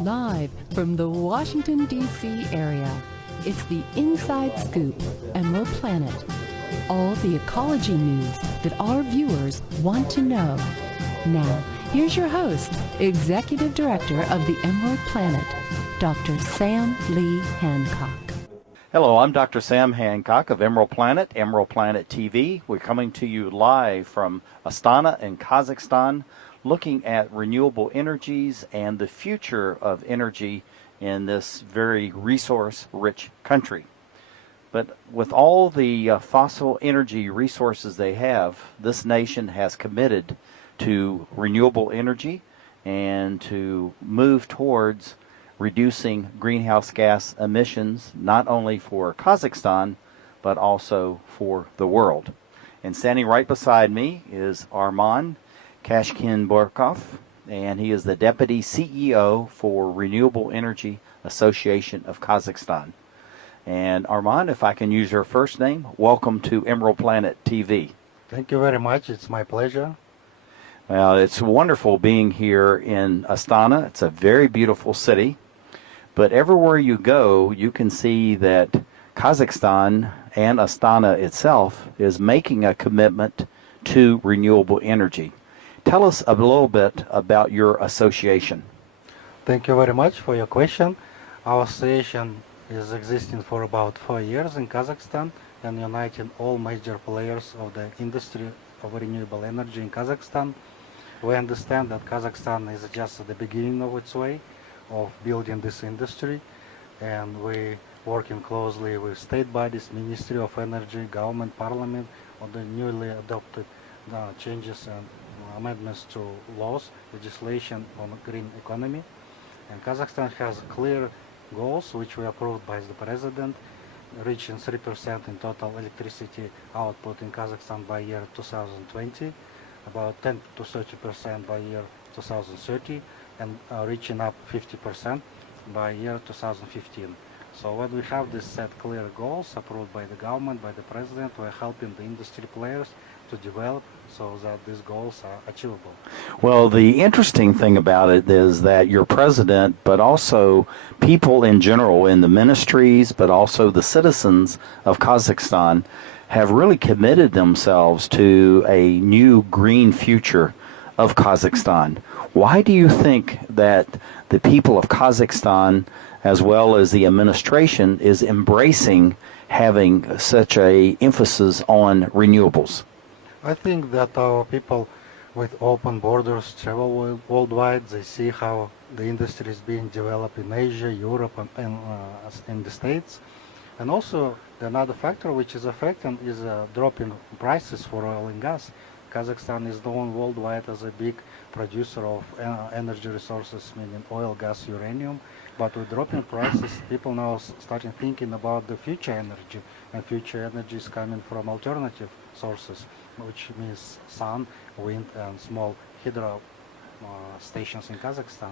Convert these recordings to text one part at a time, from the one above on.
Live from the Washington, D.C. area, it's the Inside Scoop, Emerald Planet. All the ecology news that our viewers want to know. Now, here's your host, Executive Director of the Emerald Planet, Dr. Sam Lee Hancock. Hello, I'm Dr. Sam Hancock of Emerald Planet TV. We're coming to you live from Astana in Kazakhstan, looking at renewable energies and the future of energy in this very resource-rich country. But with all the fossil energy resources they have, this nation has committed to renewable energy and to move towards reducing greenhouse gas emissions, not only for Kazakhstan, but also for the world. And standing right beside me is Arman Kashkin-Borkov, and he is the Deputy CEO for Renewable Energy Association of Kazakhstan. And Arman, if I can use your first name, welcome to Emerald Planet TV. Thank you very much. It's my pleasure. Well, it's wonderful being here in Astana. It's a very beautiful city. But everywhere you go, you can see that Kazakhstan and Astana itself is making a commitment to renewable energy. Tell us a little bit about your association. Thank you very much for your question. Our association is existing for about 4 years in Kazakhstan and uniting all major players of the industry of renewable energy in Kazakhstan. We understand that Kazakhstan is just at the beginning of its way of building this industry, and we working closely with state bodies, Ministry of Energy, government, parliament on the newly adopted changes and amendments to laws, legislation on green economy. And Kazakhstan has clear goals which were approved by the president, reaching 3% in total electricity output in Kazakhstan by year 2020, about 10 to 30% by year 2030, and reaching up 50% by year 2015. So when we have this set clear goals approved by the government, by the president, we're helping the industry players to develop so that these goals are achievable. Well, the interesting thing about it is that your president, but also people in general in the ministries, but also the citizens of Kazakhstan have really committed themselves to a new green future of Kazakhstan. Why do you think that the people of Kazakhstan, as well as the administration, is embracing having such a emphasis on renewables? I think that our people with open borders travel worldwide. They see how the industry is being developed in Asia, Europe, and in the States. And also, another factor which is affecting is a drop in prices for oil and gas. Kazakhstan is known worldwide as a big producer of energy resources, meaning oil, gas, uranium. But with dropping prices, people now starting thinking about the future energy. And future energy is coming from alternative sources, which means sun, wind, and small hydro stations in Kazakhstan.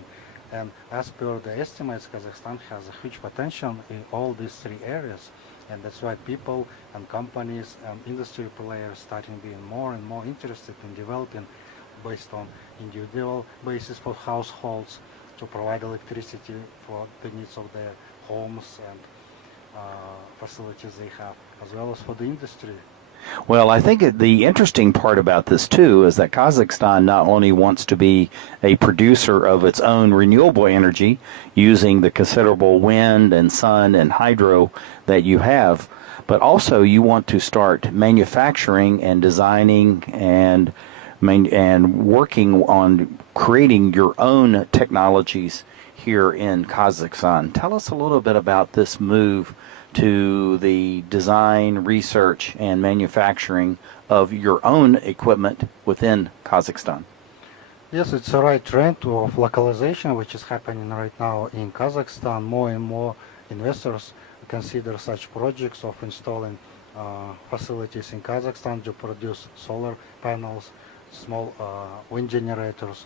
And as per the estimates, Kazakhstan has a huge potential in all these three areas. And that's why people and companies and industry players starting being more and more interested in developing based on individual basis for households to provide electricity for the needs of their homes and facilities they have, as well as for the industry. Well, I think the interesting part about this, too, is that Kazakhstan not only wants to be a producer of its own renewable energy using the considerable wind and sun and hydro that you have, but also you want to start manufacturing and designing and working on creating your own technologies here in Kazakhstan. Tell us a little bit about this move to the design, research, and manufacturing of your own equipment within Kazakhstan. Yes, it's a right trend of localization which is happening right now in Kazakhstan. More and more investors consider such projects of installing facilities in Kazakhstan to produce solar panels, small wind generators.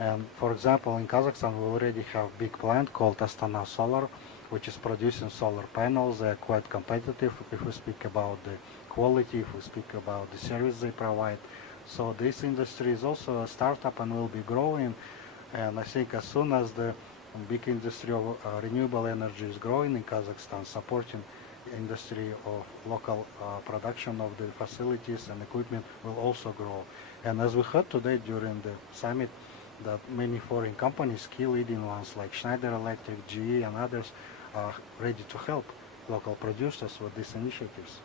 And for example, in Kazakhstan we already have a big plant called Astana Solar, which is producing solar panels. They are quite competitive if we speak about the quality, if we speak about the service they provide. So this industry is also a startup and will be growing. And I think as soon as the big industry of renewable energy is growing in Kazakhstan, supporting industry of local production of the facilities and equipment will also grow. And as we heard today during the summit, that many foreign companies, key leading ones like Schneider Electric, GE, and others, are ready to help local producers with these initiatives.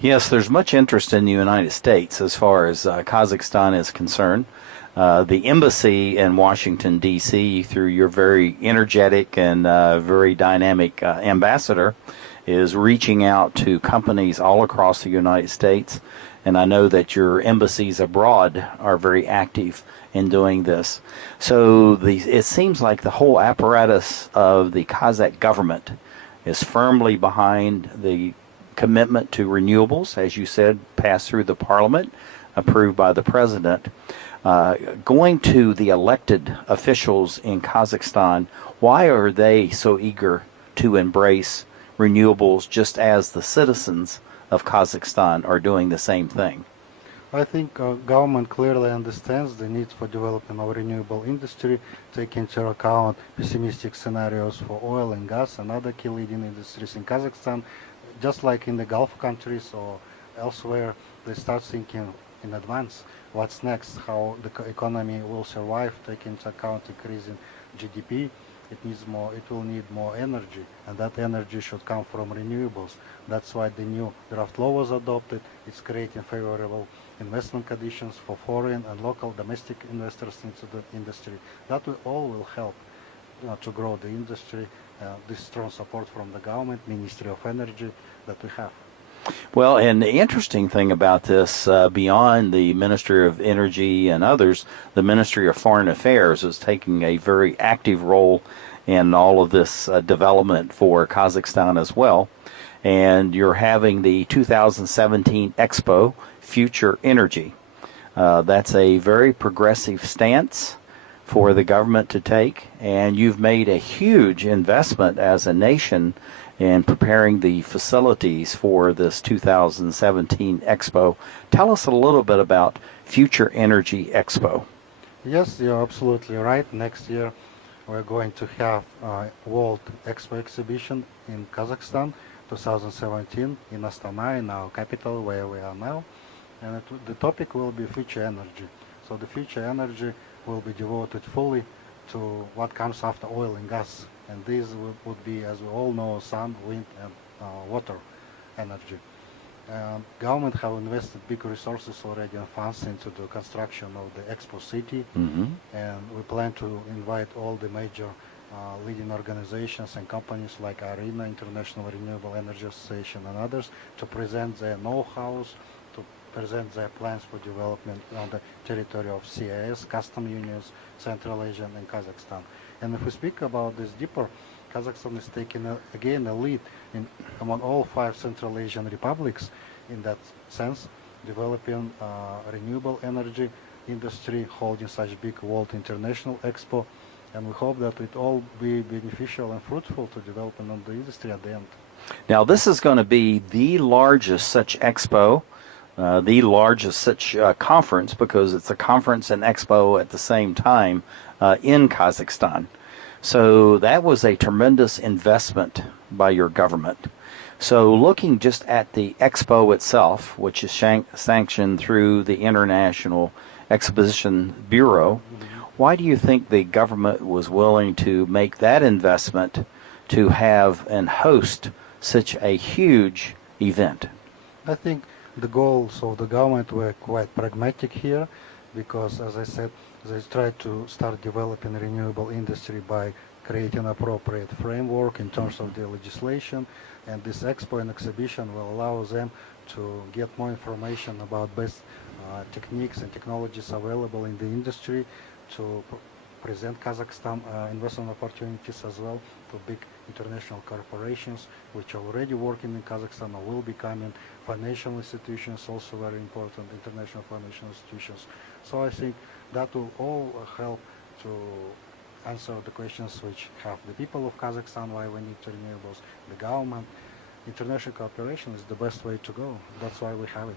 Yes, there's much interest in the United States as far as Kazakhstan is concerned. The embassy in Washington, D.C., through your very energetic and very dynamic ambassador, is reaching out to companies all across the United States. And I know that your embassies abroad are very active in doing this. So it seems like the whole apparatus of the Kazakh government is firmly behind the commitment to renewables, as you said, passed through the parliament, approved by the president. Going to the elected officials in Kazakhstan, why are they so eager to embrace renewables just as the citizens of Kazakhstan are doing the same thing? I think government clearly understands the need for development of renewable industry, taking into account pessimistic scenarios for oil and gas and other key leading industries in Kazakhstan. Just like in the Gulf countries or elsewhere, they start thinking in advance what's next, how the economy will survive, taking into account increasing GDP. It will need more energy, and that energy should come from renewables. That's why the new draft law was adopted. It's creating favorable investment conditions for foreign and local domestic investors into the industry. That all will help to grow the industry. This strong support from the government, Ministry of Energy, that we have. Well, and the interesting thing about this, beyond the Ministry of Energy and others, the Ministry of Foreign Affairs is taking a very active role in all of this development for Kazakhstan as well. And you're having the 2017 Expo, Future Energy. That's a very progressive stance for the government to take, and you've made a huge investment as a nation in preparing the facilities for this 2017 Expo. Tell us a little bit about Future Energy Expo. Yes, you're absolutely right. Next year we're going to have a World Expo exhibition in Kazakhstan, 2017, in Astana, in our capital where we are now. And the topic will be future energy. So the future energy will be devoted fully to what comes after oil and gas. And these would be, as we all know, sun, wind, and water energy. Government have invested big resources already and funds into the construction of the Expo City. Mm-hmm. And we plan to invite all the major leading organizations and companies like ARENA, International Renewable Energy Association, and others to present their know-hows, to present their plans for development on the territory of CIS, custom unions, Central Asia, and Kazakhstan. And if we speak about this deeper, Kazakhstan is taking again a lead among all 5 Central Asian republics in that sense, developing renewable energy industry, holding such big World International Expo, and we hope that it all be beneficial and fruitful to development of the industry at the end. Now, this is going to be the largest such expo, the largest such conference, because it's a conference and expo at the same time in Kazakhstan. So that was a tremendous investment by your government. So looking just at the expo itself, which is sanctioned through the International Exposition Bureau, why do you think the government was willing to make that investment to have and host such a huge event? I think the goals of the government were quite pragmatic here because, as I said, they tried to start developing renewable industry by creating appropriate framework in terms of the legislation, and this expo and exhibition will allow them to get more information about best techniques and technologies available in the industry, to present Kazakhstan investment opportunities as well to big international corporations which are already working in Kazakhstan or will be coming, financial institutions, also very important, international financial institutions. So I think that will all help to answer the questions which have the people of Kazakhstan, why we need renewables, the government. International cooperation is the best way to go. That's why we have it.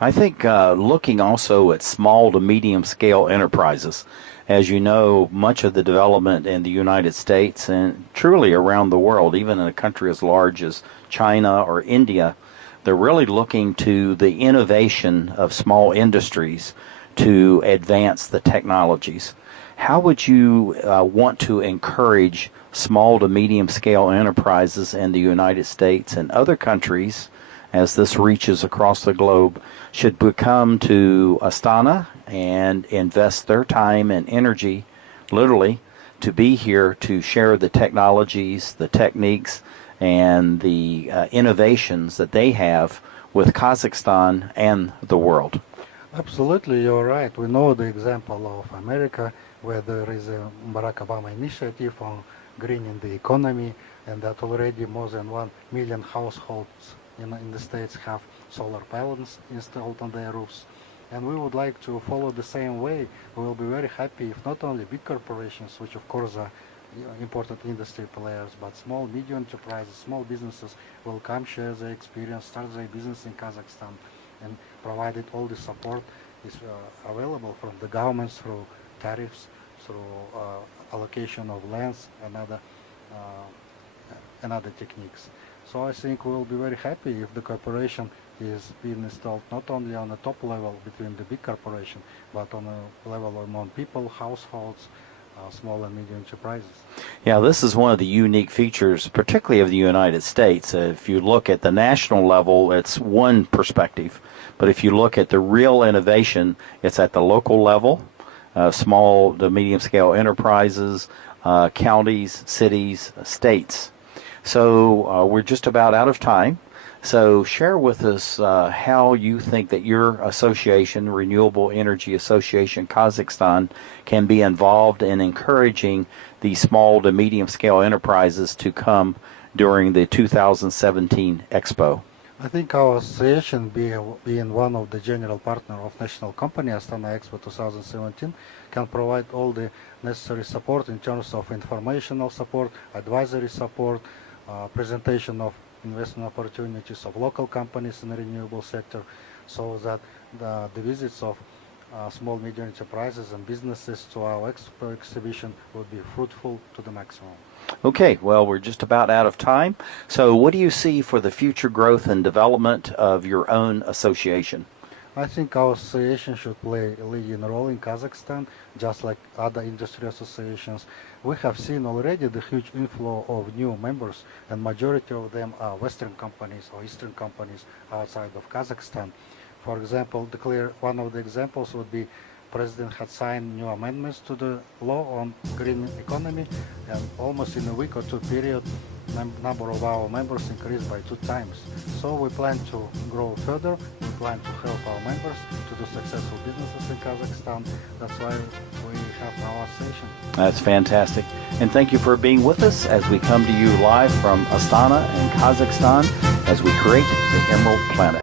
I think looking also at small to medium scale enterprises, As you know, much of the development in the United States and truly around the world, even in a country as large as China or India, they're really looking to the innovation of small industries to advance the technologies. How would you want to encourage small to medium scale enterprises in the United States and other countries, as this reaches across the globe, should come to Astana and invest their time and energy, literally, to be here to share the technologies, the techniques, and the innovations that they have with Kazakhstan and the world? Absolutely, you're right. We know the example of America, where there is a Barack Obama initiative on greening the economy, and that already more than 1 million households in the States have solar panels installed on their roofs. And we would like to follow the same way. We will be very happy if not only big corporations, which of course are important industry players, but small, medium enterprises, small businesses will come share their experience, start their business in Kazakhstan, and provided all the support is available from the government through tariffs, through allocation of lands and other techniques. So I think we'll be very happy if the cooperation is being installed not only on the top level between the big corporation, but on a level among people, households, small and medium enterprises. Yeah, this is one of the unique features, particularly of the United States. If you look at the national level, it's one perspective. But if you look at the real innovation, it's at the local level, small to medium scale enterprises, counties, cities, states. So we're just about out of time. So share with us how you think that your association, Renewable Energy Association Kazakhstan, can be involved in encouraging these small to medium scale enterprises to come during the 2017 Expo. I think our association, being one of the general partner of national company Astana Expo 2017, can provide all the necessary support in terms of informational support, advisory support, presentation of investment opportunities of local companies in the renewable sector, so that the visits of small medium enterprises and businesses to our expo exhibition would be fruitful to the maximum. Okay, well, we're just about out of time. So what do you see for the future growth and development of your own association? I think our association should play a leading role in Kazakhstan, just like other industry associations. We have seen already the huge inflow of new members, and majority of them are Western companies or Eastern companies outside of Kazakhstan. For example, one of the examples would be President had signed new amendments to the law on green economy, and almost in a week or two period, number of our members increased by 2 times. So we plan to grow further. We plan to help our members to do successful businesses in Kazakhstan. That's why we have our association. That's fantastic. And thank you for being with us as we come to you live from Astana in Kazakhstan as we create the Emerald Planet.